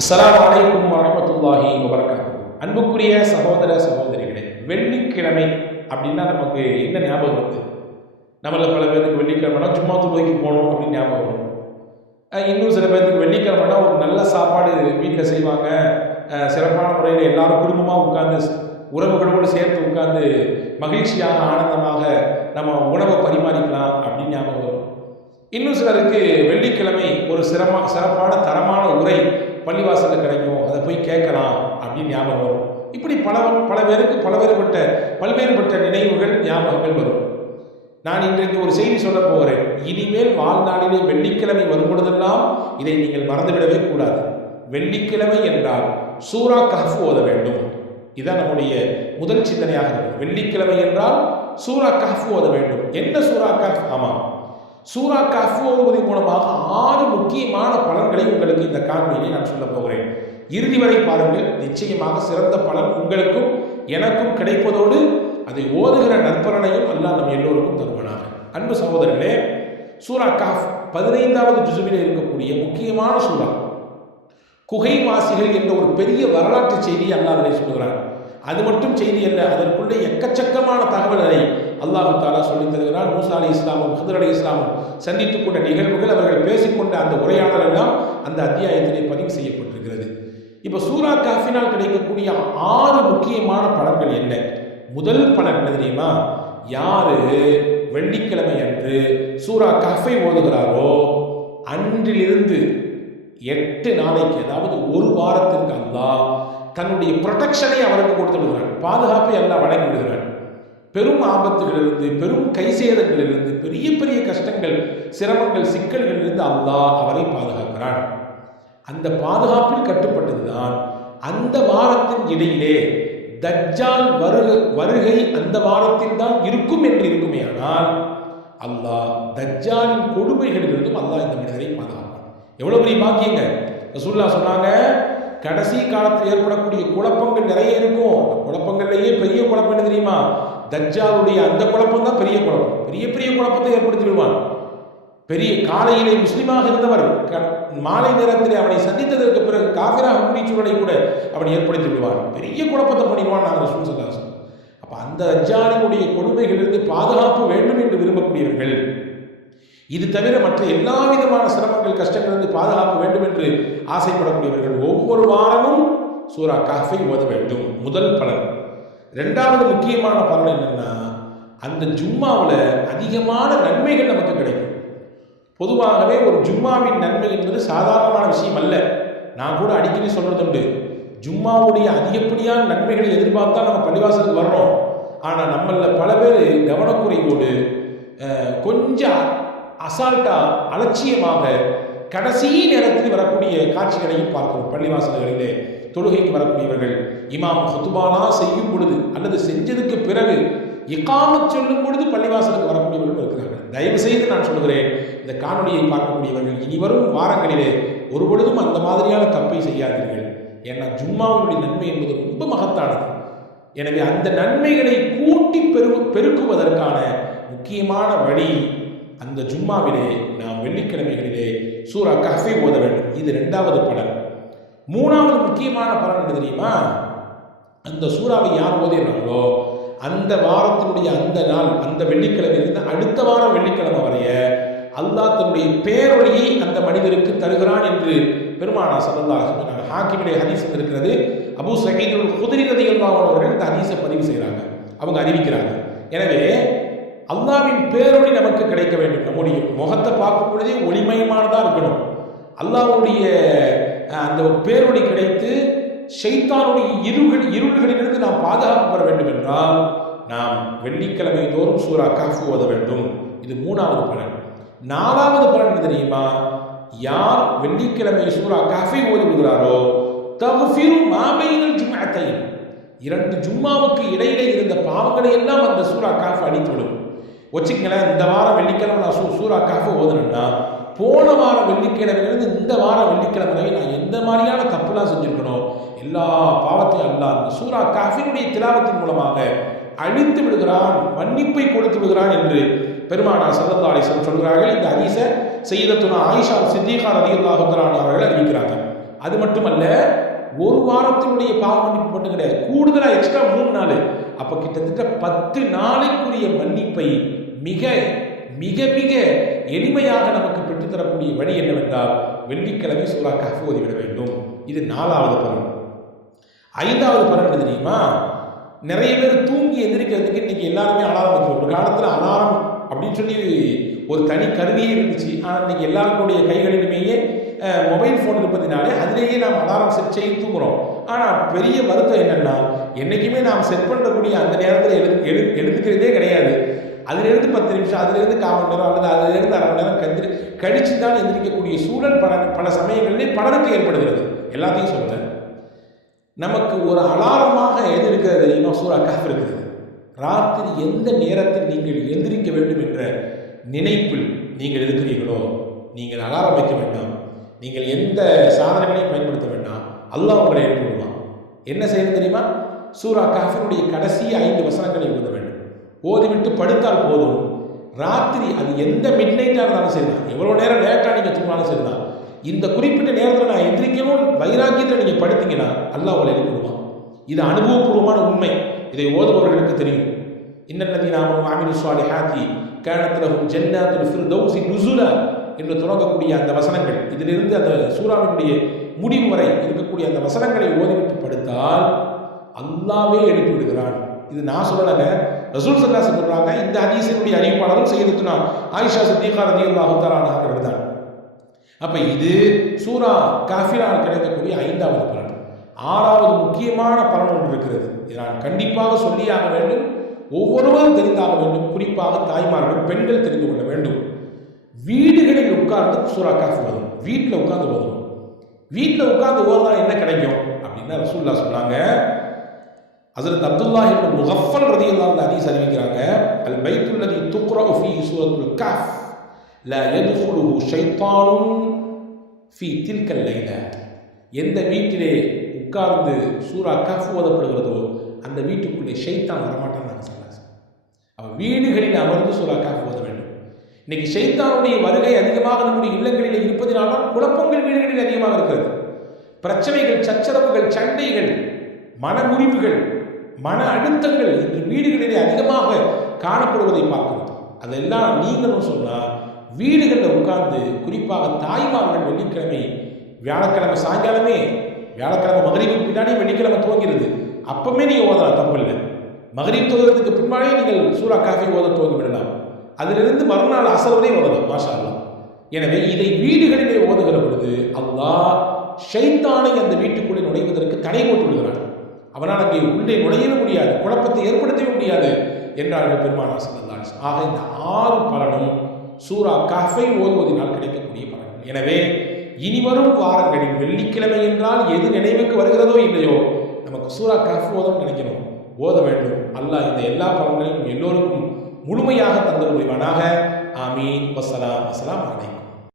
அஸ்ஸலாமு அலைக்கும் வரஹ்மத்துல்லாஹி வபரகாத்துஹு. அன்புக்குரிய சகோதர சகோதரிகளே, வெள்ளிக்கிழமை அப்படின்னா நமக்கு என்ன ஞாபகம் வருது? நம்மள பல பேருக்கு வெள்ளிக்கிழமைனா சும்மா தொழுகைக்கு போகணும் அப்படின்னு ஞாபகம் வரும். இன்னும் சில பேருக்கு வெள்ளிக்கிழமைனா ஒரு நல்ல சாப்பாடு வீட்டில் செய்வாங்க, சிறப்பான முறையில் எல்லாரும் குடும்பமாக உட்கார்ந்து உறவுகளோடு சேர்த்து உட்கார்ந்து மகிழ்ச்சியாக ஆனந்தமாக நம்ம உணவை பரிமாறிக்கலாம் அப்படின்னு ஞாபகம் வரும். இன்னும் சிலருக்கு வெள்ளிக்கிழமை ஒரு சிறப்பான தரமான உரை பள்ளிவாசலில் கிடைக்கும், அதை போய் கேட்கலாம் அப்படின்னு ஞாபகம் வரும். இப்படி பல பேருக்கு பல்வேறுபட்ட நினைவுகள் ஞாபகங்கள் வரும். நான் இன்றைக்கு ஒரு செய்தி சொல்ல போகிறேன். இனிமேல் வாழ்நாளிலே வெள்ளிக்கிழமை வரும் பொழுதெல்லாம் இதை நீங்கள் மறந்துவிடவே கூடாது. வெள்ளிக்கிழமை என்றால் சூரா கஹ்ஃப் ஓத வேண்டும். இதுதான் நம்முடைய முதல் சிந்தனையாக இருக்கும். வெள்ளிக்கிழமை என்றால் சூரா கஹ்ஃப் ஓத வேண்டும். என்ன சூரா கஹ்ஃப்? ஆமாம், சூரா கஹ்ஃப் ஓதுவதன் மூலமாக 6 முக்கியமான பலன்களை உங்களுக்கு இந்த காணொளியிலே நான் சொல்ல போகிறேன். இறுதி வரை பாருங்கள். நிச்சயமாக சிறந்த பலன் உங்களுக்கும் எனக்கும் கிடைப்பதோடு அதை ஓதுகிற நற்பலனையும் அல்லாஹ் நம் எல்லோருக்கும் தருவானாக. அன்பு சகோதரர்களே, சூரா கஹ்ஃப் 15வது ஜுசுவிலே இருக்கக்கூடிய முக்கியமான சூரா. குகைவாசிகள் என்ற ஒரு பெரிய வரலாற்று செய்தியை அல்லாஹ் அதிலே சொல்கிறார். அது மட்டும் செய்தி அல்ல, அதற்குள்ளே எக்கச்சக்கமான தகவல்களை அல்லாஹ் தஆலா சொல்லித் தருகிறார். மூசா அலைஹிஸ்ஸலாமும் ஹித்ர் அலைஹிஸ்ஸலாமும் சந்தித்துக் கொண்ட நிகழ்வுகள், அவர்கள் பேசிக்கொண்ட அந்த உரையாடல் எல்லாம் அந்த அத்தியாயத்திலே பதிவு செய்யப்பட்டிருக்கிறது. இப்போ சூரா கஹ்ஃபினால் கிடைக்கக்கூடிய 6 முக்கியமான பலன்கள் என்ன? முதல் பலன் என்ன தெரியுமா? யாரு வெள்ளிக்கிழமை அன்று சூரா கஹ்ஃபை ஓதுகிறாரோ அன்றிலிருந்து 8 நாளைக்கு, அதாவது ஒரு வாரத்திற்கு அல்லாஹ் தன்னுடைய ப்ரொடெக்ஷனை அவருக்கு கொடுத்து விடுகிறான், பாதுகாப்பை அல்லாஹ் வழங்கி விடுகிறான். பெரும் ஆபத்துகளிலிருந்து, பெரும் கைசேதங்களிலிருந்து, பெரிய பெரிய கஷ்டங்கள், சிரமங்கள், சிக்கல்களிலிருந்து அல்லாஹ் அவரை பாதுகாக்கிறான். அந்த பாதுகாப்பில் கட்டுப்பட்டதுதான் அந்த வாரத்தின் இடையிலே தஜ்ஜால் வருகை அந்த வாரத்தில் தான் இருக்கும் என்று இருக்குமே. ஆனால் அல்லாஹ் தஜ்ஜாலின் கொடுமைகளிலிருந்தும் அல்லாஹ் இந்த மனிதரை பாதுகாப்பான். எவ்வளவு பெரிய பாக்கியங்க! ரசூலுல்லாஹ் சொன்னாங்க, கடைசி காலத்தில் ஏற்படக்கூடிய குழப்பங்கள் நிறைய இருக்கும். அந்த குழப்பங்கள்லேயே பெரிய குழப்பம் என்ன தெரியுமா? தஜ்ஜாலுடைய அந்த குழப்பம் தான் பெரிய குழப்பம். பெரிய குழப்பத்தை ஏற்படுத்தி விடுவான். பெரிய காலையிலே முஸ்லிமாக இருந்தவர் மாலை நேரத்தில் அவனை சந்தித்ததற்கு பிறகு காஃபிராக முடிச்சூழலை கூட அவன் ஏற்படுத்தி விடுவான். பெரிய குழப்பத்தை பண்ணிடுவான். நாங்கள் ரசூல் ஸல்லல்லாஹு அலைஹி வஸல்லம். அப்ப அந்த தஜ்ஜாலினுடைய கொடுமைகளிலிருந்து பாதுகாப்பு வேண்டும் என்று விரும்பக்கூடியவர்கள், இது தவிர மற்ற எல்லா விதமான சிரமங்கள், கஷ்டங்களிலிருந்து பாதுகாப்பு வேண்டும் என்று ஆசைப்படக்கூடியவர்கள் ஒவ்வொரு வாரமும் சூரா கஹ்ஃபை ஓத வேண்டும். முதல் பலன். 2வது முக்கியமான பலன் என்னன்னா, அந்த ஜும்மாவில் அதிகமான நன்மைகள் நமக்கு கிடைக்கும். பொதுவாகவே ஒரு ஜும்மாவின் நன்மை என்பது சாதாரணமான விஷயம் அல்ல. நான் கூட அடிக்கடி சொல்றதுண்டு, ஜும்மாவுடைய அதிகப்படியான நன்மைகளை எதிர்பார்த்தா நம்ம பள்ளிவாசலுக்கு வர்றோம். ஆனால் நம்மள பல பேர் கவனக்குறைவோடு கொஞ்சம் அசால்ட்டா, அலட்சியமாக கடைசி நேரத்தில் வரக்கூடிய காட்சிகளையும் பார்க்கிறோம். பள்ளிவாசல்களிலே தொழுகைக்கு வரக்கூடியவர்கள் இமாம் ஹுத்பானா செய்யும் பொழுது அல்லது செஞ்சதுக்கு பிறகு இகாமத் சொல்லும் பொழுது பள்ளிவாசலுக்கு வரக்கூடியவர்கள் இருக்கிறார்கள். தயவு செய்து நான் சொல்கிறேன், இந்த காணொலியை பார்க்கக்கூடியவர்கள் இனி வரும் வாரங்களிலே ஒரு பொழுதும் அந்த மாதிரியான தப்பை செய்யாதீர்கள். ஏன்னா ஜும்மாவுடைய நன்மை என்பது ரொம்ப மகத்தானது. எனவே அந்த நன்மைகளை கூட்டி பெருக்குவதற்கான முக்கியமான வழி அந்த ஜும்மாவிலே நாம் வெள்ளிக்கிழமைகளிலே சூரா கஹ்ஃபை ஓத வேண்டும். இது 2வது பலன். 3வது முக்கியமான பலன் என்ன தெரியுமா? அந்த சூறாவை யார் ஓதிடுறாங்களோ அந்த வாரத்தினுடைய அந்த நாள், அந்த வெள்ளிக்கிழமையிலிருந்து அடுத்த வாரம் வெள்ளிக்கிழமை வரைய அல்லாஹ் தன்னுடைய பேரொழியை அந்த மனிதருக்கு தருகிறான் என்று பெருமானா ஸல்லல்லாஹு அலைஹி வஸல்லம் ஹாக்கிமுடைய ஹதீஸ் இருக்கிறது. அபூ ஸஈத் அல்-குத்ரி ரலியல்லாஹு அன்ஹு அவர்கள் இந்த ஹதீஸை பதிவு செய்கிறாங்க, அவங்க அறிவிக்கிறாங்க. எனவே அல்லாஹ்வின் பேரொளி நமக்கு கிடைக்க வேண்டும். நம்முடைய முகத்தை பார்க்கும் பொழுதே ஒளிமயமானதாக இருக்கணும். அல்லாஹ்வுடைய அந்த பேரொளி கிடைத்து ஷைத்தானுடைய இருள்களிலிருந்து நாம் பாதுகாப்பு பெற வேண்டும் என்றால் நாம் வெள்ளிக்கிழமை தோறும் சூரா கஹ்ஃப் ஓத வேண்டும். இது 3வது பலன். 4வது பலன் என்ன தெரியுமா? யார் வெள்ளிக்கிழமை சூரா கஹ்ஃபை ஓதி விடுகிறாரோ தக்ஃபிரு மா பைனல் ஜும்அத்தைன், 2 ஜும்மாவுக்கு இடையிலே இருந்த பாவங்களை எல்லாம் அந்த சூரா கஹ்ஃப் அழித்துவிடும். வச்சுக்கங்களேன், இந்த வாரம் வெள்ளிக்கிழமை நான் சூரா கஹ்ஃபை ஓதுனேன்னா போன வாரம் வெள்ளிக்கிழமையிலிருந்து இந்த வாரம் வெள்ளிக்கிழமை நான் எந்த மாதிரியான தப்புலாம் செஞ்சிருக்கணும், எல்லா பாவத்தையும் அல்லாஹ் அந்த சூரா கஹ்ஃபினுடைய திலாவத்தின் மூலமாக அழித்து விடுகிறான், மன்னிப்பை கொடுத்து விடுகிறான் என்று பெருமானார் ஸல்லல்லாஹு அலைஹி வஸல்லம் சொல்கிறார்கள். இந்த ஹதீஸை சய்யிதத்துனா ஆயிஷா சித்திகா ரலியல்லாஹு தஆலா அவர்கள் அறிவிக்கிறாங்க. அது மட்டுமல்ல, ஒரு வாரத்தினுடைய பாவ மன்னிப்பு மட்டும் கிடையாது, கூடுதலா எக்ஸ்ட்ரா 3 நாள். அப்ப கிட்டத்தட்ட 10 நாளைக்குரிய மன்னிப்பை மிக மிக மிக எளிமையாக நமக்கு பெற்றுத்தரக்கூடிய வழி என்னவென்றால் வெள்ளிக்கிழமை சூரா கஹ்ஃப் ஓதிவிட வேண்டும். இது 4வது பலன். 5வது பலன் என்ன தெரியுமா? நிறைய பேர் தூங்கி எந்திரிக்கிறதுக்கு இன்னைக்கு எல்லாருமே அலாரம் வைக்கிறோம். ஒரு காலத்தில் அலாரம் அப்படின்னு சொல்லி ஒரு தனி கருவியே இருந்துச்சு. ஆனால் இன்னைக்கு எல்லாருடைய கைகளிலுமேயே மொபைல் ஃபோன் இருப்பதினாலே அதிலேயே நாம் அலாரம் செட் செய்து தூங்குறோம். ஆனால் பெரிய வருத்தம் என்னென்னா, என்றைக்குமே நாம் செட் பண்ணக்கூடிய அந்த நேரத்தில் எழுதுக்கிறதே கிடையாது. அதிலிருந்து 10 நிமிஷம், அதிலிருந்து 1/4 மணி நேரம் அல்லது அதிலிருந்து அரை மணி நேரம் கழிச்சு தான் எந்திரிக்கக்கூடிய சூழல் பல சமயங்களிலே பலருக்கு ஏற்படுகிறது. எல்லாத்தையும் சொல்லுங்கள். நமக்கு ஒரு அலாரமாக எது இருக்கிறது தெரியுமா? சூரா கஹ்ஃப் இருக்கிறது. ராத்திரி எந்த நேரத்தில் நீங்கள் எந்திரிக்க வேண்டும் என்ற நினைப்பில் நீங்கள் இருக்கிறீர்களோ, நீங்கள் அலாரம் வைக்க வேண்டாம், நீங்கள் எந்த சாதனங்களையும் பயன்படுத்த வேண்டாம். அல்லாஹ் உங்களை எழுப்பிவிடுவான். என்ன செய்யணும் தெரியுமா? சூரா கஹ்ஃபினுடைய கடைசி 5 வசனங்களை ஓத வேண்டும். ஓதிவிட்டு படுத்தால் போதும். ராத்திரி அது எந்த மிட் நைட்டாக இருந்தாலும் சரிதான், எவ்வளோ நேரம் லேட்டாக நீங்கள் தூங்கினாலும் சரிதான், இந்த குறிப்பிட்ட நேரத்தில் நான் எந்திரிக்கணும் வைராக்கியத்தில் நீங்கள் படுத்தீங்கன்னா அல்லாஹ் உங்களை எழுப்பிவிடுவான். இது அனுபவபூர்வமான உண்மை. இதை ஓதுபவர்களுக்கு தெரியும். இன்னல்லதீன ஆமனூ வஅமிலு ஸாலிஹாத்தி கானத் லஹும் ஜன்னாத்துல் ஃபிர்தௌஸி நுஸுலா என்று தொடங்கக்கூடிய அந்த வசனங்கள், இதிலிருந்து அந்த சூராவினுடைய முடிவு வரை இருக்கக்கூடிய அந்த வசனங்களை ஓதிவிட்டு படுத்தால் அல்லாஹ்வே எழுப்பி விடுகிறான். இது நான் சொல்லலைங்க, ரசூல் ஸல்லல்லாஹு அலைஹி வஸல்லம் சொல்றாங்க. இந்த ஹதீஸினுடைய அறிவிப்பாளரும் சையதத்துனா ஆயிஷா சித்திகா ரலியல்லாஹு தஆலா அன்ஹா அவர்கள் தான். அப்ப இது சூரா கஹ்ஃபினால் கிடைக்கக்கூடிய 5வது பலன். 6வது முக்கியமான பலன் ஒன்று இருக்கிறது. இதை நான் கண்டிப்பாக சொல்லியாக வேண்டும், ஒவ்வொருவரும் தெரிந்தாக வேண்டும், குறிப்பாக தாய்மார்கள் பெண்கள் தெரிந்து கொள்ள வேண்டும். வீடுகளில் உட்கார்ந்து சூரா கஹ்ஃப் ஓதணும். வீட்டில் உட்கார்ந்து ஓதணும். வீட்டில் உட்கார்ந்து ஓதுனா என்ன கிடைக்கும் அப்படின்னா ரசூலுல்லாஹ் சொன்னாங்க. ஹஸரத் அப்துல்லாஹ் இப்னு முகஃபல் ரலியல்லாஹு அன்ஹு ஹதீஸ் அறிவிக்கிறாங்க. அல் பைத்துல் லதி துக்ரஉ ஃபீஹி சூரத்துல் கஹ்ஃப் லா யத்குலுஹு ஷைத்தானுன் ஃபீ தில்கல் லைலா. எந்த வீட்டிலே உட்கார்ந்து சூரா கஹ்ஃப் ஓதப்படுகிறதோ அந்த வீட்டுக்குள்ளே ஷைத்தான் வரமாட்டான்னு நாங்கள் சொன்னாங்க. அவன் வீடுகளில் அமர்ந்து சூரா கஹ்ஃப் ஓத வேண்டும். இன்னைக்கு ஷைத்தானுடைய வருகை அதிகமாக நம்முடைய இல்லங்களில் இருப்பதினால்தான் குழப்பங்கள் வீடுகளில் அதிகமாக இருக்கிறது. பிரச்சனைகள், சச்சரவுகள், சண்டைகள், மன முறிவுகள், மன அழுத்தங்கள் இன்று வீடுகளிலே அதிகமாக காணப்படுவதை பார்க்கிறோம். அதெல்லாம் நீங்களும் சொன்னால் வீடுகளில் உட்கார்ந்து, குறிப்பாக தாய்மார்கள் வெள்ளிக்கிழமை வியாழக்கிழமை சாயங்காலமே, வியாழக்கிழமை மகரிபுக்கு பின்னாடி வெள்ளிக்கிழமை துவங்கிறது, அப்பவுமே நீங்கள் ஓதலாம், தப்பு இல்லை. மகரிப் தொழுகிறதுக்கு பின்னாடியே நீங்கள் சூரா கஹ்ஃபை ஓத துவங்கி விடலாம். அதிலிருந்து மறுநாள் அசர் வரை ஓதலாம், மாஷா அல்லாஹ். எனவே இதை வீடுகளிலே ஓதுகிற பொழுது அல்லாஹ் ஷைத்தானை அந்த வீட்டுக்குள்ளே நுழைவதற்கு தடை போட்டு விடுகிறான். அவனால் அங்கே உள்ளே நுழையவே முடியாது, குழப்பத்தை ஏற்படுத்தவே முடியாது என்றார்கள் பெருமானார் ஸல்லல்லாஹு அலைஹி வஸல்லம். ஆக இந்த 6 பலனும் சூரா கஹ்ஃபை ஓதுவதனால் கிடைக்கக்கூடிய பலன்கள். எனவே இனிவரும் வாரங்களில் வெள்ளிக்கிழமை என்றால் எது நினைவுக்கு வருகிறதோ இல்லையோ, நமக்கு சூரா கஹ்ஃப் ஓதவும் நினைக்கணும், ஓத வேண்டும். அல்லாஹ் இந்த எல்லா பலன்களையும் எல்லோருக்கும் முழுமையாக தந்தருள்வானாக. ஆமீன். வஸ்ஸலாம். அஸ்ஸலாமு அலைக்கும்.